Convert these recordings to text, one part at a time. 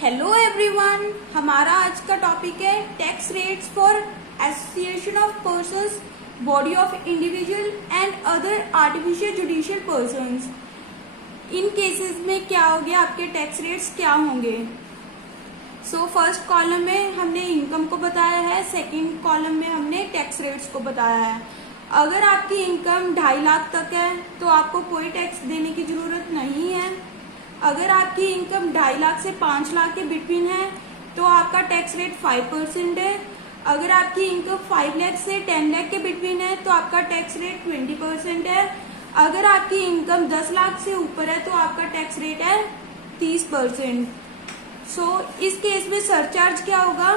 Hello everyone, हमारा आज का टॉपिक है tax rates for association of persons, body of individual and other artificial judicial persons. In cases में क्या होंगे, आपके टैक्स रेट्स क्या होंगे। सो फर्स्ट कॉलम में हमने इनकम को बताया है, सेकंड कॉलम में हमने टैक्स रेट्स को बताया है। अगर आपकी इनकम 2.5 लाख तक है तो आपको कोई टैक्स देने की जरूरत नहीं है। अगर आपकी इनकम 2.5 लाख से 5 लाख के बिटवीन है तो आपका टैक्स रेट 5% है। अगर आपकी इनकम 5 लाख से 10 लाख के बिटवीन है तो आपका टैक्स रेट 20% है। अगर आपकी इनकम 10 लाख से ऊपर है तो आपका टैक्स रेट है 30%। सो इस केस में सरचार्ज क्या होगा।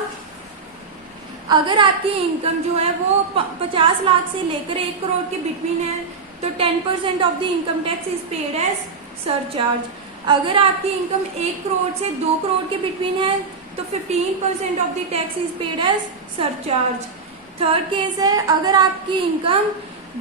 अगर आपकी इनकम जो है वो 50 लाख से लेकर 1 करोड़ के बिटवीन है तो 10% of the income tax is paid as surcharge. अगर आपकी इनकम 1 करोड़ से 2 करोड़ के बिटवीन है तो 15% of the tax is paid as surcharge. Third case है, अगर आपकी इनकम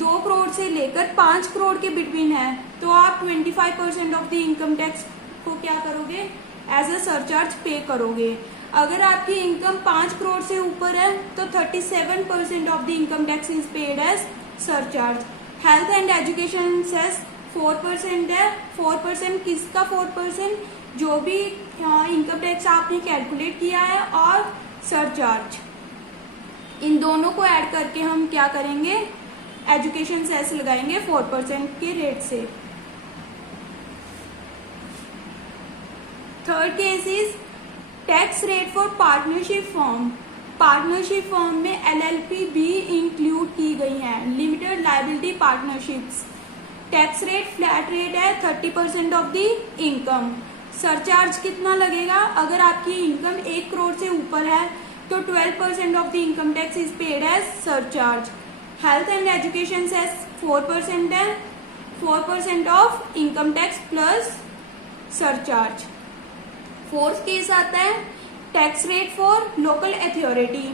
2 करोड़ से लेकर 5 करोड़ के बिटवीन है तो आप 25% ऑफ द इनकम टैक्स को क्या करोगे, एज अ सरचार्ज पे करोगे। अगर आपकी इनकम 5 करोड़ से ऊपर है तो 37% of the income tax is paid as surcharge. Health and education cess 4% है। 4% किसका 4%, जो भी इनकम टैक्स आपने कैलकुलेट किया है और सरचार्ज, इन दोनों को ऐड करके हम क्या करेंगे, एजुकेशन सेस लगाएंगे 4% के रेट से। Third case is tax rate for partnership form. Partnership form में LLP भी इंक्लूड की गई है, limited liability partnerships. Tax rate flat rate है 30% ऑफ द इनकम। सरचार्ज कितना लगेगा, अगर आपकी इनकम 1 करोड़ से ऊपर है तो 12% of the income tax is paid as surcharge. Health and education cess 4% है, 4% of income tax plus surcharge. Fourth case आता है tax rate for local authority.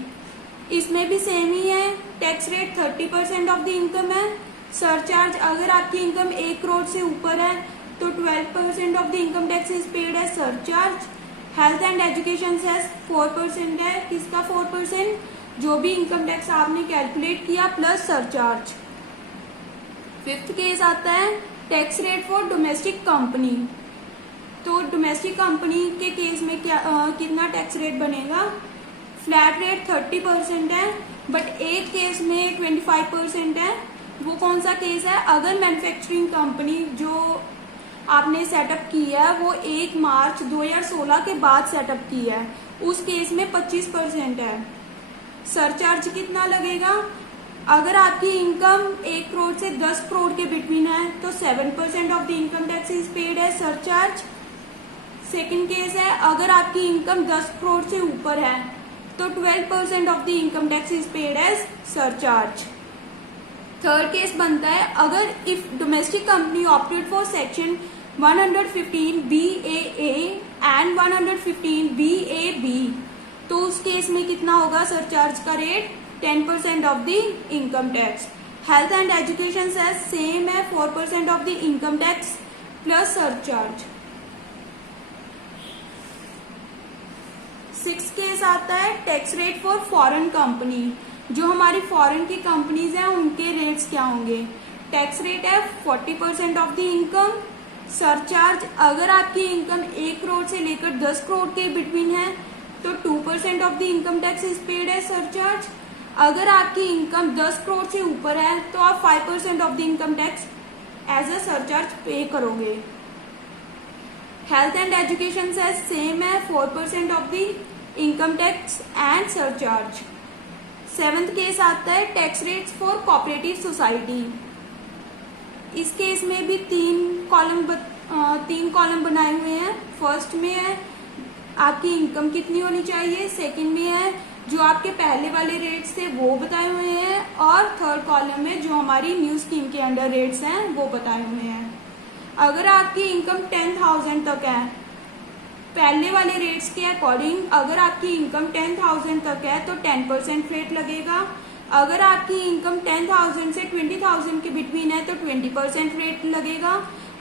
इसमें भी सेम ही है, tax rate 30% of the income है। सरचार्ज, अगर आपकी इनकम 1 करोड़ से ऊपर है तो 12% of the income tax is paid है surcharge. Health and education cess 4% है, किसका 4%, जो भी इनकम टैक्स आपने कैलकुलेट किया प्लस सरचार्ज। फिफ्थ केस आता है tax rate for domestic company. तो डोमेस्टिक कंपनी के केस में कितना टैक्स रेट बनेगा, फ्लैट रेट 30% है, बट एक केस में 25% है। वो कौन सा केस है, अगर मैन्युफैक्चरिंग कंपनी जो आपने सेटअप की है वो 1 मार्च 2016 के बाद सेटअप की है, उस केस में 25% है। सरचार्ज कितना लगेगा, अगर आपकी इनकम 1 करोड़ से 10 करोड़ के बिटवीन है तो 7% of the income tax is paid है सरचार्ज। सेकेंड केस है, अगर आपकी इनकम 10 करोड़ से ऊपर है तो 12% of the income tax is paid as surcharge. Third case बनता है, अगर if domestic company opted for section 115 BAA and 115 BAB, तो उस केस में कितना होगा सरचार्ज का rate, 10% of the income tax. Health and education same है, 4% of the income tax plus surcharge. Six case आता है tax rate for foreign company. जो हमारी फॉरेन की कंपनीज हैं उनके रेट्स क्या होंगे, टैक्स रेट है 40% ऑफ द इनकम। सरचार्ज, अगर आपकी इनकम 1 करोड़ से लेकर 10 करोड़ के बिटवीन है तो 2% of the income tax is paid है सरचार्ज। अगर आपकी इनकम 10 करोड़ से ऊपर है तो आप 5% of the income tax as a surcharge pay करोगे। हेल्थ एंड एजुकेशन से सेम है, 4% of the income tax and surcharge. Seventh case आता है tax rates for cooperative society. इस केस में भी 3 कॉलम बनाए हुए हैं। फर्स्ट में है आपकी इनकम कितनी होनी चाहिए, सेकंड में है जो आपके पहले वाले रेट्स थे वो बताए हुए हैं, और थर्ड कॉलम में जो हमारी न्यू स्कीम के अंडर रेट्स हैं वो बताए हुए हैं। अगर आपकी इनकम 10,000 तक है, पहले वाले रेट्स के अकॉर्डिंग अगर आपकी इनकम 10,000 तक है तो 10% रेट लगेगा। अगर आपकी इनकम 10,000 से 20,000 के बिटवीन है तो 20% रेट लगेगा।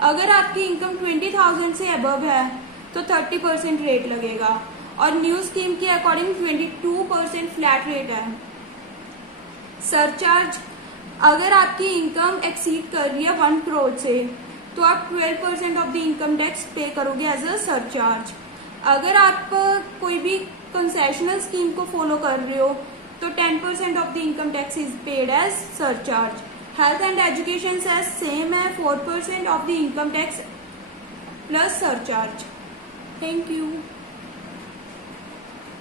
अगर आपकी इनकम 20,000 से अबव है तो 30% रेट लगेगा, और न्यू स्कीम के अकॉर्डिंग 22% फ्लैट रेट है। सरचार्ज, अगर आपकी इनकम एक्सीड कर रही है 1 करोड़ से तो आप 12% ऑफ द इनकम टैक्स पे करोगे एज अ सरचार्ज। अगर आप कोई भी कंसेशनल स्कीम को फॉलो कर रहे हो तो 10% of the income tax is paid as surcharge. Health and education same है, 4% of the income tax plus surcharge. Thank you.